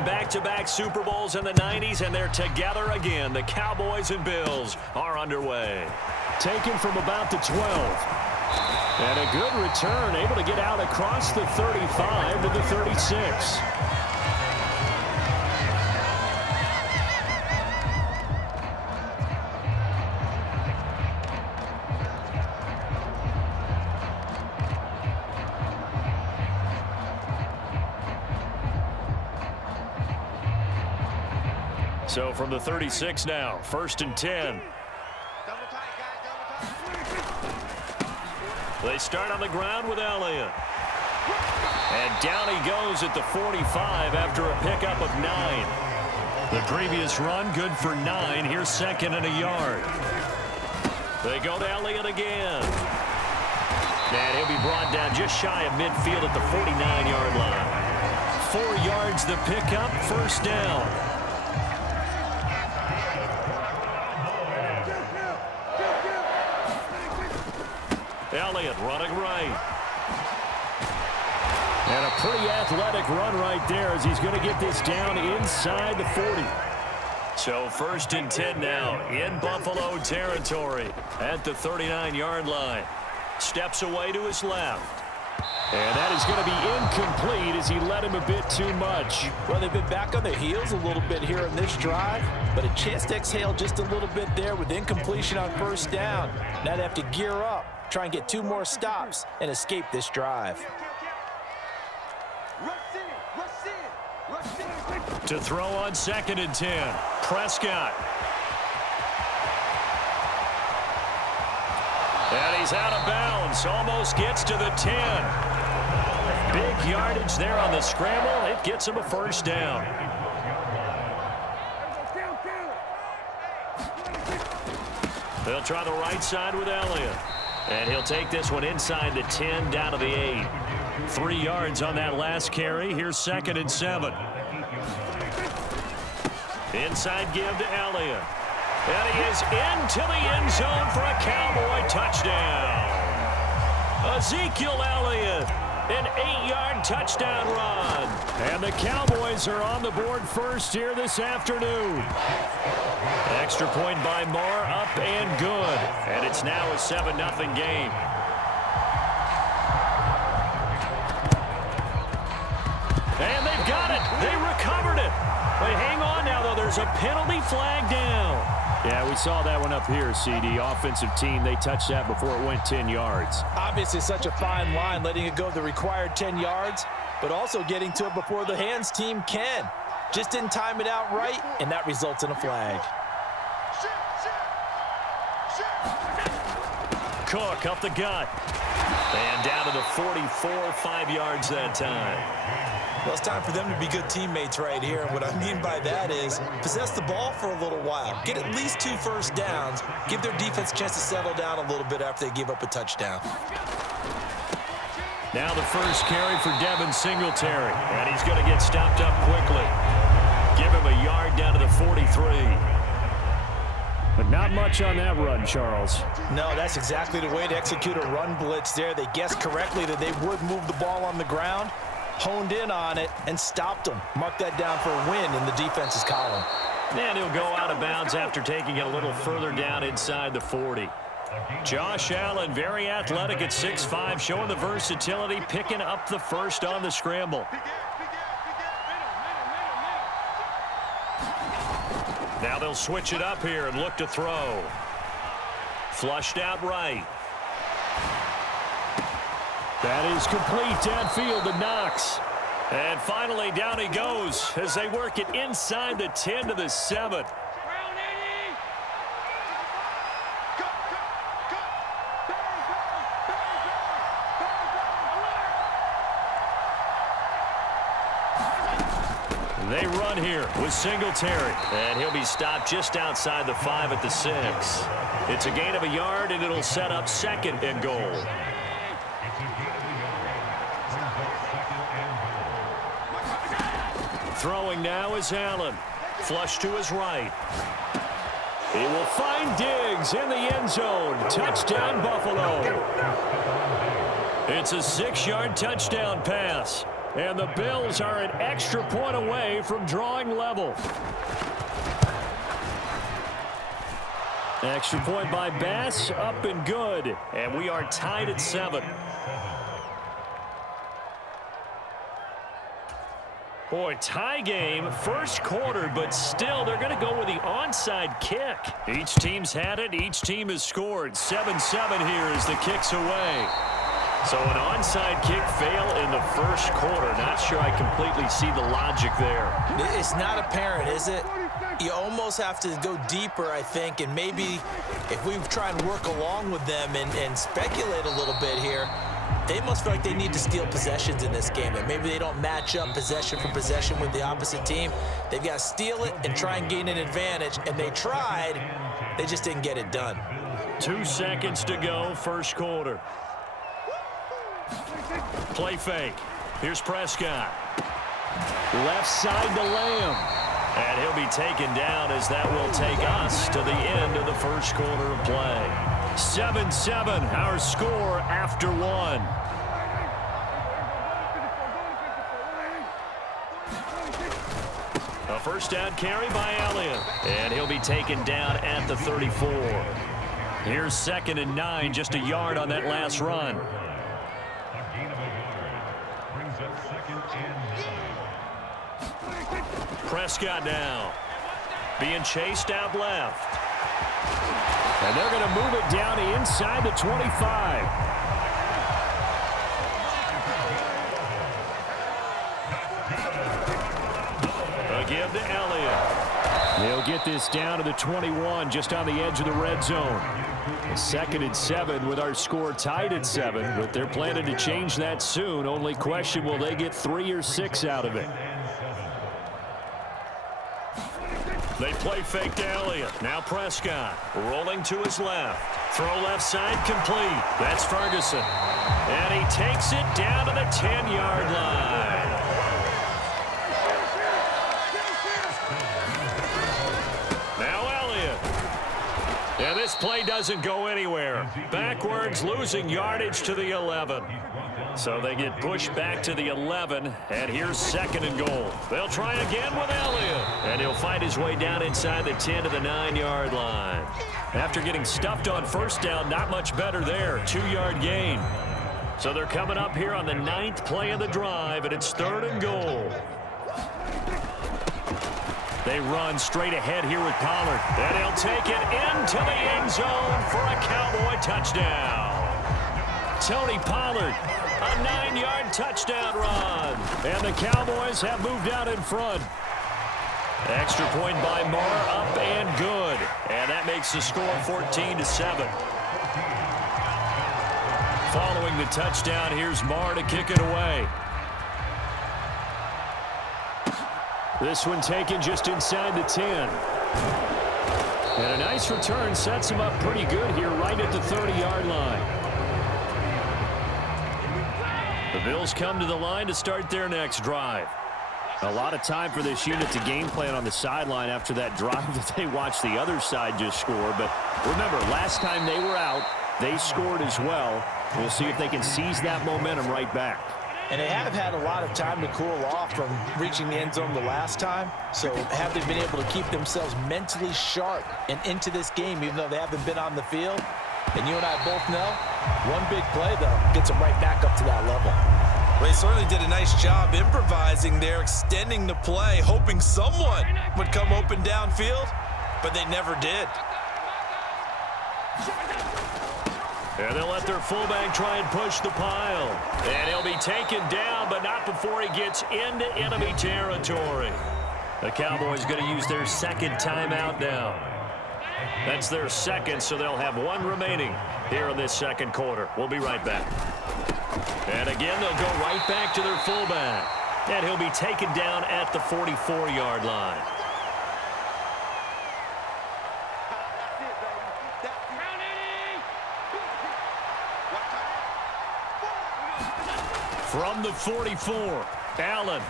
won back-to-back Super Bowls in the 90s, and they're together again. The Cowboys and Bills are underway. Taken from about the 12. And a good return, able to get out across the 35 to the 36. So from the 36 now, 1st and 10. They start on the ground with Elliott. And down he goes at the 45 after a pickup of 9. The previous run good for 9. Here's 2nd and a yard. They go to Elliott again. And he'll be brought down just shy of midfield at the 49-yard line. 4 yards the pickup, 1st down. Elliott running right. And a pretty athletic run right there as he's going to get this down inside the 40. So 1st and 10 now in Buffalo territory at the 39-yard line. Steps away to his left. And that is going to be incomplete as he led him a bit too much. Well, they've been back on their heels a little bit here in this drive, but a chance to exhale just a little bit there with incompletion on 1st down. Now they have to gear up, try and get 2 more stops, and escape this drive. To throw on 2nd and 10, Prescott. And he's out of bounds, almost gets to the 10. Big yardage there on the scramble. It gets him a 1st down. They'll try the right side with Elliott. And he'll take this one inside the 10 down to the 8. 3 yards on that last carry. Here's 2nd and 7. Inside give to Elliott. And he is into the end zone for a Cowboy touchdown. Ezekiel Elliott, an 8-yard touchdown run. And the Cowboys are on the board first here this afternoon. Extra point by Moore, up and good. And it's now a 7-0 game. And they've got it. They recovered it. But hang on now, though. There's a penalty flag down. Yeah, we saw that one up here, CD. Offensive team, they touched that before it went 10 yards. Obviously such a fine line, letting it go the required 10 yards, but also getting to it before the hands team can. Just didn't time it out right, and that results in a flag. Cook up the gut. And down to the 44, 5 yards that time. Well, it's time for them to be good teammates right here. And what I mean by that is possess the ball for a little while. Get at least 2 first downs. Give their defense a chance to settle down a little bit after they give up a touchdown. Now the first carry for Devin Singletary. And he's going to get stopped up quickly. Give him a yard down to the 43. But not much on that run, Charles. No, that's exactly the way to execute a run blitz there. They guessed correctly that they would move the ball on the ground, honed in on it, and stopped them. Mark that down for a win in the defense's column. And he'll go out of bounds after taking it a little further down inside the 40. Josh Allen, very athletic at 6'5", showing the versatility, picking up the first on the scramble. Now they'll switch it up here and look to throw. Flushed out right. That is complete downfield to Knox. And finally down he goes as they work it inside the 10 to the 7. They run here with Singletary. And he'll be stopped just outside the 5 at the 6. It's a gain of a yard, and it'll set up 2nd and goal. Throwing now is Allen. Flush to his right. He will find Diggs in the end zone. Touchdown, Buffalo. It's a 6-yard touchdown pass. And the Bills are an extra point away from drawing level. Extra point by Bass, up and good. And we are tied at 7. Boy, tie game, first quarter, but still they're going to go with the onside kick. Each team's had it. Each team has scored. 7-7 here as the kick's away. So an onside kick fail in the first quarter. Not sure I completely see the logic there. It's not apparent, is it? You almost have to go deeper, I think, and maybe if we try and work along with them and speculate a little bit here, they must feel like they need to steal possessions in this game, and maybe they don't match up possession for possession with the opposite team. They've got to steal it and try and gain an advantage, and they tried. They just didn't get it done. 2 seconds to go, first quarter. Play fake. Here's Prescott. Left side to Lamb. And he'll be taken down as that will take us to the end of the first quarter of play. 7-7, our score after 1. A first down carry by Elliott. And he'll be taken down at the 34. Here's 2nd and 9, just a yard on that last run. Prescott now. Being chased out left. And they're going to move it down inside the 25. A give to Elliott. They'll get this down to the 21, just on the edge of the red zone. 2nd and 7 with our score tied at 7, but they're planning to change that soon. Only question, will they get 3 or 6 out of it? They play fake to Elliott. Now Prescott rolling to his left. Throw left side complete. That's Ferguson. And he takes it down to the 10-yard line. Now Elliott. And this play doesn't go anywhere. Backwards, losing yardage to the 11. So they get pushed back to the 11, and here's 2nd and goal. They'll try again with Elliott, and he'll find his way down inside the 10 to the 9-yard line. After getting stuffed on first down, not much better there. 2-yard gain. So they're coming up here on the 9th play of the drive, and it's 3rd and goal. They run straight ahead here with Pollard, and he'll take it into the end zone for a Cowboy touchdown. Tony Pollard, a 9-yard touchdown run. And the Cowboys have moved out in front. Extra point by Marr, up and good. And that makes the score 14-7. Following the touchdown, here's Marr to kick it away. This one taken just inside the 10. And a nice return sets him up pretty good here right at the 30-yard line. The Bills come to the line to start their next drive. A lot of time for this unit to game plan on the sideline after that drive that they watched the other side just score. But remember, last time they were out, they scored as well. We'll see if they can seize that momentum right back. And they have had a lot of time to cool off from reaching the end zone the last time. So have they been able to keep themselves mentally sharp and into this game, even though they haven't been on the field? And you and I both know, one big play, though, gets them right back up to that level. Well, he certainly did a nice job improvising there, extending the play, hoping someone would come open downfield, but they never did. And they'll let their fullback try and push the pile. And he'll be taken down, but not before he gets into enemy territory. The Cowboys going to use their 2nd timeout now. That's their 2nd, so they'll have 1 remaining here in this 2nd quarter. We'll be right back. And again, they'll go right back to their fullback. And he'll be taken down at the 44-yard line. From the 44, Allen.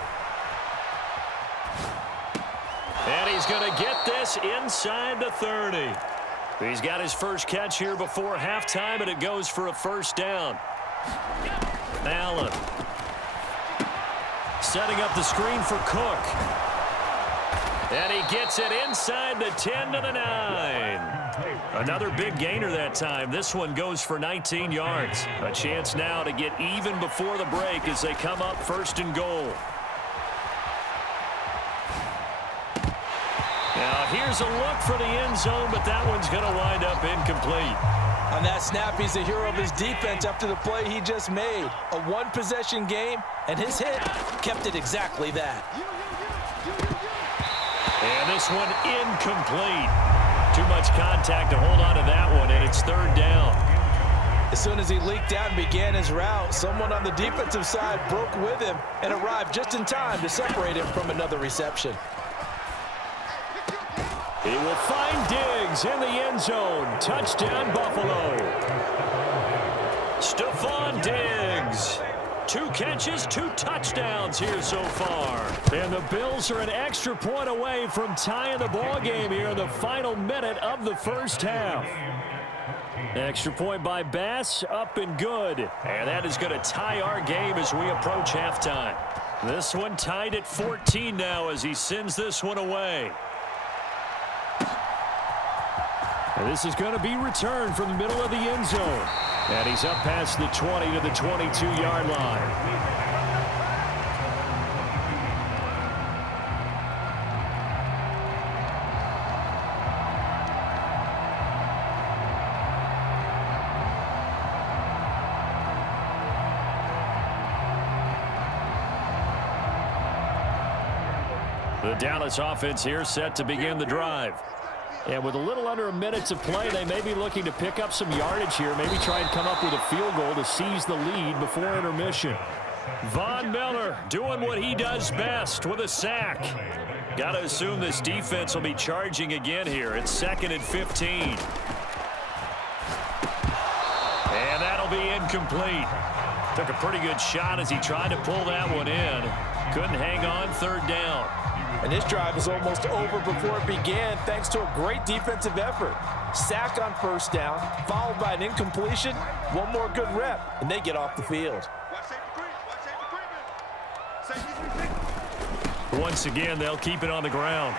And he's going to get this inside the 30. He's got his first catch here before halftime, and it goes for a first down. Allen. setting up the screen for Cook. And he gets it inside the 10 to the 9. Another big gainer that time. This one goes for 19 yards. A chance now to get even before the break as they come up 1st and goal. Now here's a look for the end zone, but that one's going to wind up incomplete. On that snap, he's the hero of his defense after the play he just made. A one-possession game, and his hit kept it exactly that. And this one incomplete. Too much contact to hold on to that one, and it's 3rd down. As soon as he leaked out and began his route, someone on the defensive side broke with him and arrived just in time to separate him from another reception. He will find Diggs in the end zone. Touchdown, Buffalo. Stephon Diggs. 2 catches, 2 touchdowns here so far. And the Bills are an extra point away from tying the ball game here in the final minute of the first half. Extra point by Bass, up and good. And that is going to tie our game as we approach halftime. This one tied at 14 now as he sends this one away. And this is going to be returned from the middle of the end zone. And he's up past the 20 to the 22-yard line. The Dallas offense here set to begin the drive. And with a little under a minute to play, they may be looking to pick up some yardage here, maybe try and come up with a field goal to seize the lead before intermission. Von Miller doing what he does best with a sack. Got to assume this defense will be charging again here. It's 2nd and 15. And that'll be incomplete. Took a pretty good shot as he tried to pull that one in. Couldn't hang on, 3rd down. And this drive is almost over before it began thanks to a great defensive effort. Sack on 1st down, followed by an incompletion. One more good rep, and they get off the field. Once again, they'll keep it on the ground.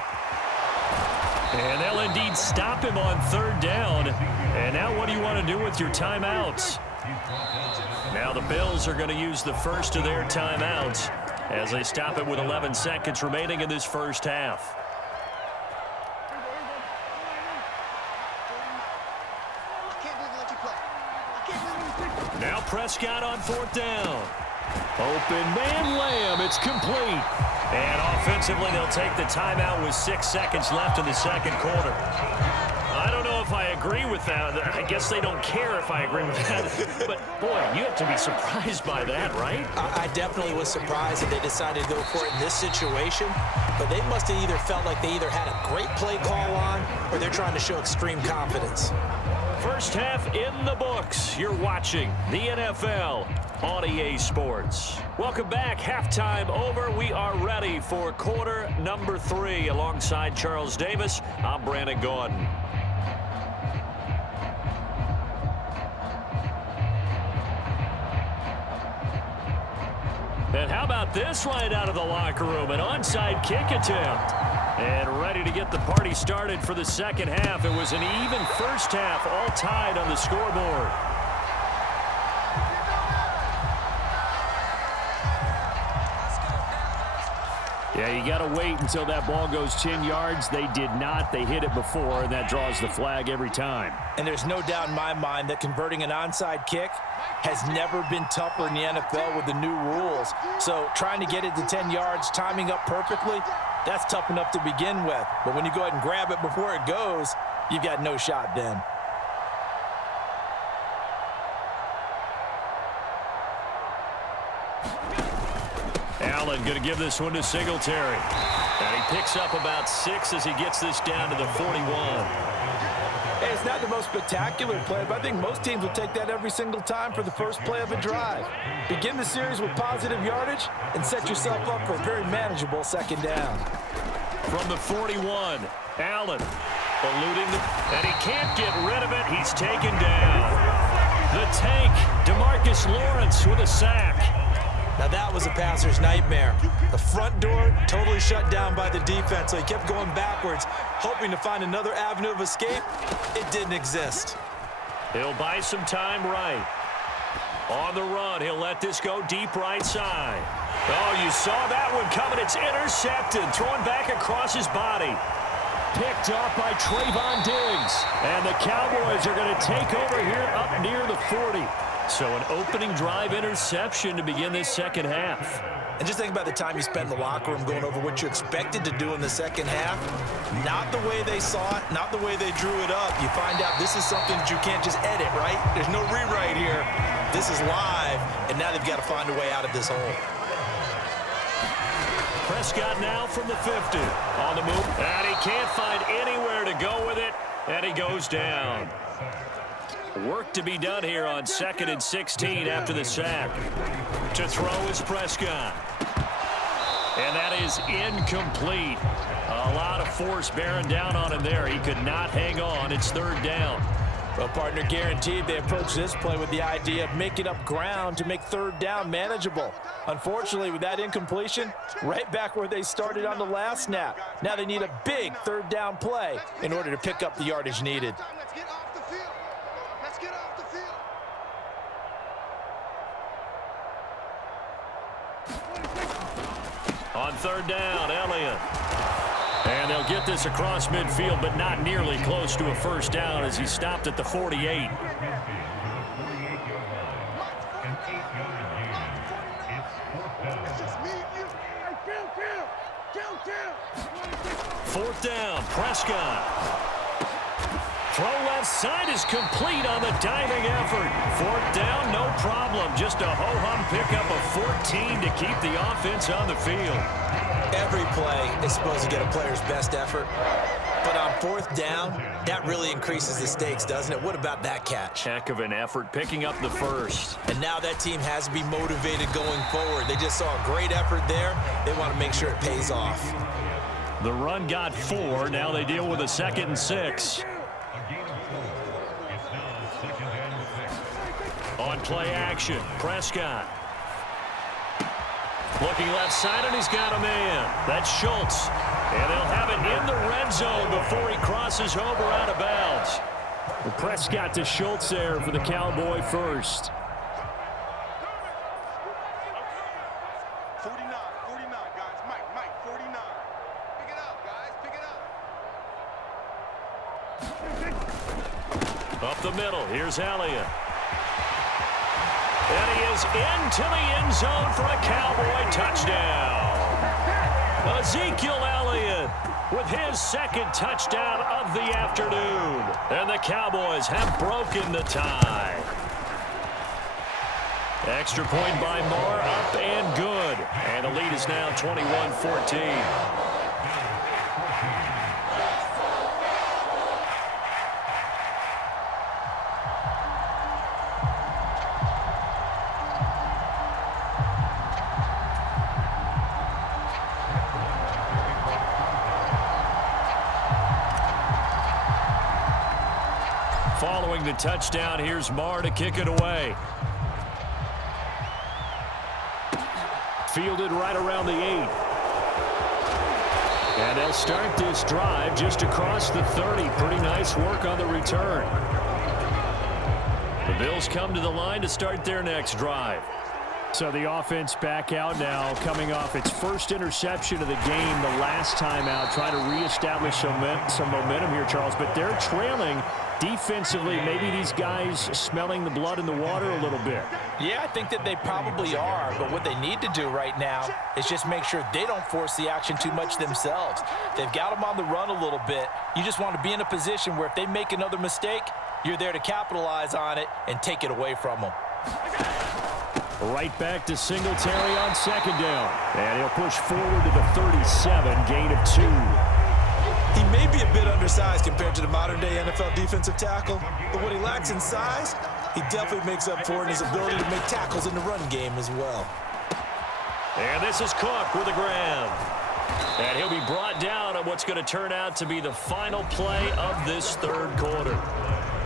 And they'll indeed stop him on 3rd down. And now what do you want to do with your timeouts? Now the Bills are going to use the first of their timeouts as they stop it with 11 seconds remaining in this first half. Now Prescott on 4th down. Open man Lamb. It's complete. And offensively, they'll take the timeout with 6 seconds left in the second quarter. I don't know if I agree with that. I guess they don't care if I agree with that. But, boy, you have to be surprised by that, right? I definitely was surprised that they decided to go for it in this situation. But they must have either felt like they either had a great play call on or they're trying to show extreme confidence. First half in the books. You're watching the NFL on EA Sports. Welcome back. Halftime over. We are ready for quarter number 3. Alongside Charles Davis, I'm Brandon Gordon. And how about this right out of the locker room? An onside kick attempt. And ready to get the party started for the second half. It was an even first half, all tied on the scoreboard. Yeah, you got to wait until that ball goes 10 yards. They did not. They hit it before, and that draws the flag every time. And there's no doubt in my mind that converting an onside kick has never been tougher in the NFL with the new rules. So trying to get it to 10 yards, timing up perfectly, that's tough enough to begin with. But when you go ahead and grab it before it goes, you've got no shot then. Allen going to give this one to Singletary. And he picks up about 6 as he gets this down to the 41. Hey, it's not the most spectacular play, but I think most teams will take that every single time for the first play of a drive. Begin the series with positive yardage and set yourself up for a very manageable second down. From the 41, Allen eluding and he can't get rid of it. He's taken down. The tank, DeMarcus Lawrence with a sack. Now that was a passer's nightmare. The front door totally shut down by the defense, so he kept going backwards, hoping to find another avenue of escape. It didn't exist. He'll buy some time right. On the run, he'll let this go deep right side. Oh, you saw that one coming. It's intercepted. Thrown back across his body. Picked off by Trayvon Diggs. And the Cowboys are going to take over here up near the 40. So an opening drive interception to begin this second half. And just think about the time you spent in the locker room going over what you expected to do in the second half. Not the way they saw it, not the way they drew it up. You find out this is something that you can't just edit, right? There's no rewrite here. This is live, and now they've got to find a way out of this hole. Prescott now from the 50. On the move, and he can't find anywhere to go with it, and he goes down. Work to be done here on 2nd and 16 after the sack. To throw is Prescott. And that is incomplete. A lot of force bearing down on him there. He could not hang on. It's 3rd down. Well, partner, guaranteed they approach this play with the idea of making up ground to make 3rd down manageable. Unfortunately, with that incompletion, right back where they started on the last snap. Now they need a big 3rd down play in order to pick up the yardage needed. On 3rd down, Elliott. And they'll get this across midfield, but not nearly close to a 1st down as he stopped at the 48. Fourth down, Prescott. Throw left side is complete on the diving effort. 4th down, no problem. Just a ho-hum pickup of 14 to keep the offense on the field. Every play is supposed to get a player's best effort. But on 4th down, that really increases the stakes, doesn't it? What about that catch? Heck of an effort picking up the 1st. And now that team has to be motivated going forward. They just saw a great effort there. They want to make sure it pays off. The run got 4. Now they deal with a 2nd and 6. On play action, Prescott. Looking left side, and he's got a man. That's Schultz. And they'll have it in the red zone before he crosses over out of bounds. Well, Prescott to Schultz there for the Cowboy first. 49, guys. Mike, 49. Pick it up, guys. Pick it up. Up the middle, here's Elliott. And he is into the end zone for a Cowboy touchdown. Ezekiel Elliott with his 2nd touchdown of the afternoon. And the Cowboys have broken the tie. Extra point by Moore, up and good. And the lead is now 21-14. Following the touchdown, here's Marr to kick it away. Fielded right around the 8. And they'll start this drive just across the 30. Pretty nice work on the return. The Bills come to the line to start their next drive. So the offense back out now, coming off its 1st interception of the game the last time out, trying to reestablish some momentum here, Charles. But they're trailing defensively. Maybe these guys smelling the blood in the water a little bit. Yeah, I think that they probably are, but what they need to do right now is just make sure they don't force the action too much themselves. They've got them on the run a little bit. You just want to be in a position where if they make another mistake, you're there to capitalize on it and take it away from them. Right back to Singletary on 2nd down. And he'll push forward to the 37, gain of 2. He may be a bit undersized compared to the modern-day NFL defensive tackle, but what he lacks in size, he definitely makes up for it in his ability to make tackles in the run game as well. And this is Cook with a grab. And he'll be brought down on what's going to turn out to be the final play of this 3rd quarter.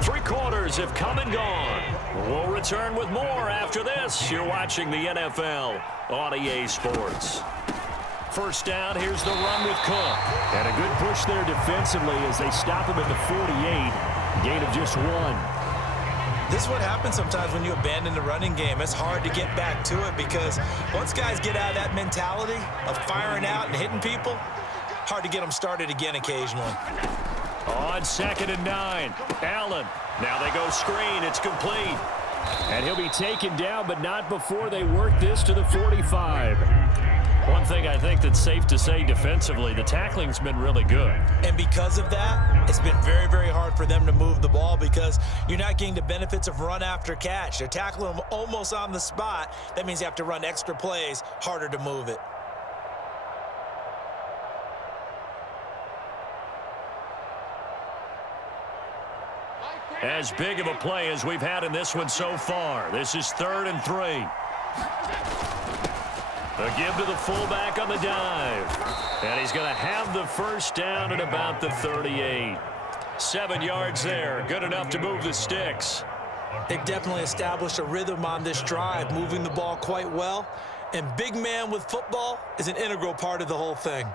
Three quarters have come and gone. We'll return with more after this. You're watching the NFL on EA Sports. First down, here's the run with Cook. And a good push there defensively as they stop him at the 48. Gain of just 1. This is what happens sometimes when you abandon the running game. It's hard to get back to it because once guys get out of that mentality of firing out and hitting people, hard to get them started again occasionally. On 2nd and 9, Allen. Now they go screen. It's complete. And he'll be taken down, but not before they work this to the 45. One thing I think that's safe to say defensively, the tackling's been really good. And because of that, it's been very, very hard for them to move the ball because you're not getting the benefits of run after catch. They're tackling them almost on the spot. That means you have to run extra plays, harder to move it. As big of a play as we've had in this one so far. This is 3rd and 3. A give to the fullback on the dive. And he's going to have the first down at about the 38. 7 yards there. Good enough to move the sticks. They've definitely established a rhythm on this drive, moving the ball quite well. And big man with football is an integral part of the whole thing.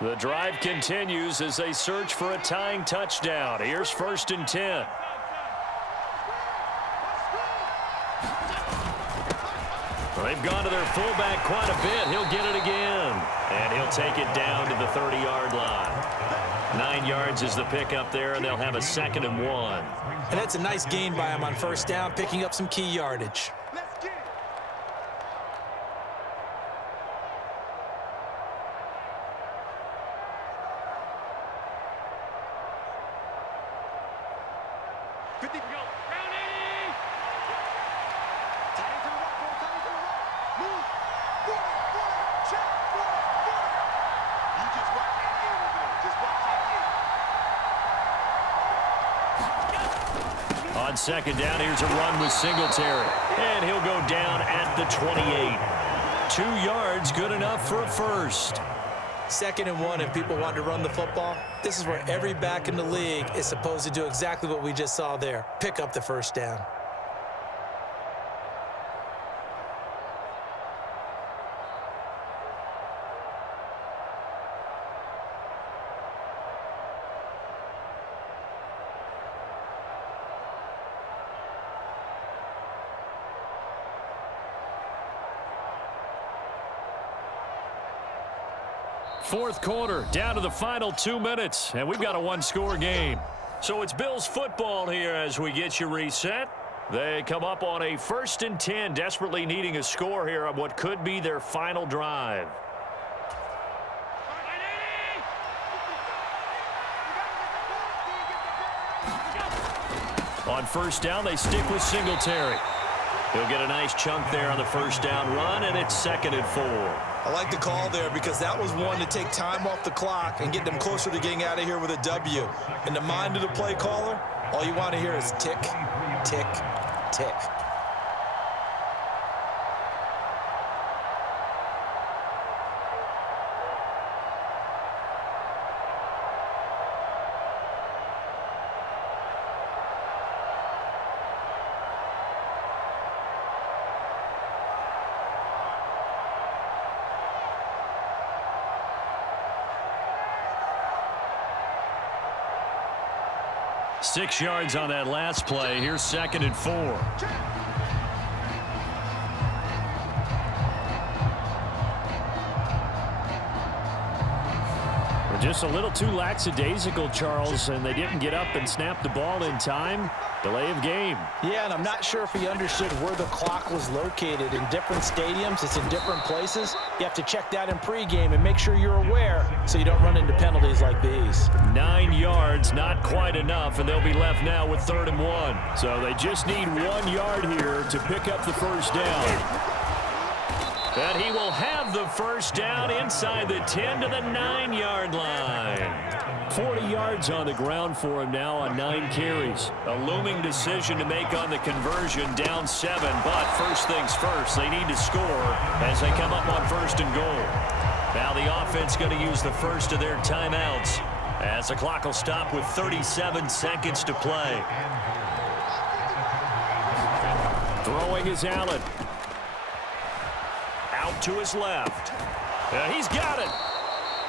The drive continues as they search for a tying touchdown. Here's 1st and 10. They've gone to their fullback quite a bit. He'll get it again. And he'll take it down to the 30-yard line. 9 yards is the pickup there, and they'll have a 2nd and 1. And that's a nice gain by him on 1st down, picking up some key yardage. On 2nd down, here's a run with Singletary. And he'll go down at the 28. 2 yards, good enough for a first. 2nd and 1, and people want to run the football. This is where every back in the league is supposed to do exactly what we just saw there. Pick up the first down. Fourth quarter, down to the final 2 minutes, and we've got a one-score game. So it's Bills football here as we get you reset. They come up on a 1st and 10, desperately needing a score here on what could be their final drive. On 1st down, they stick with Singletary. He'll get a nice chunk there on the 1st down run, and it's 2nd and 4. I like the call there because that was one to take time off the clock and get them closer to getting out of here with a W. In the mind of the play caller, all you want to hear is tick, tick, tick. Six yards on that last play. Here's 2nd and 4. Just a little too lackadaisical, Charles, and they didn't get up and snap the ball in time. Delay of game. Yeah, and I'm not sure if he understood where the clock was located. In different stadiums, it's in different places. You have to check that in pregame and make sure you're aware so you don't run into penalties like these. 9 yards, not quite enough, and they'll be left now with 3rd and 1. So they just need 1 yard here to pick up the first down. And he will have the first down inside the 10 to the 9-yard line. 40 yards on the ground for him now on 9 carries. A looming decision to make on the conversion, down 7. But first things first, they need to score as they come up on 1st and goal. Now the offense going to use the first of their timeouts as the clock will stop with 37 seconds to play. Throwing is Allen. Out to his left. He's got it.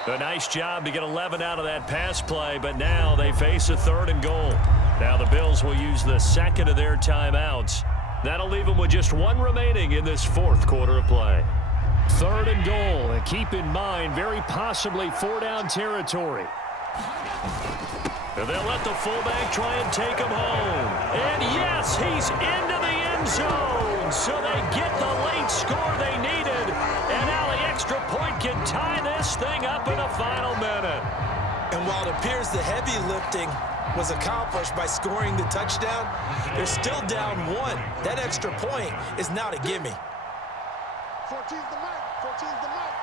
A nice job to get 11 out of that pass play, but now they face a 3rd and goal. Now the Bills will use the second of their timeouts. That'll leave them with just 1 remaining in this 4th quarter of play. 3rd and goal, and keep in mind, very possibly 4-down territory. And they'll let the fullback try and take him home. And yes, he's into the end zone. So they get the late score they needed. And now the extra point can tie this thing up in the final minute. And while it appears the heavy lifting was accomplished by scoring the touchdown, they're still down 1. That extra point is not a gimme. 14's the mic. 14's the mic.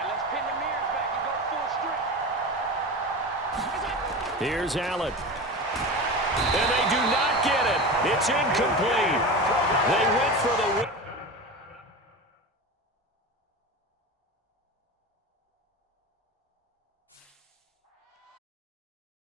And let's pin the mirrors back and go full strip. Here's Allen. And they do not get it. It's incomplete. They went for the win.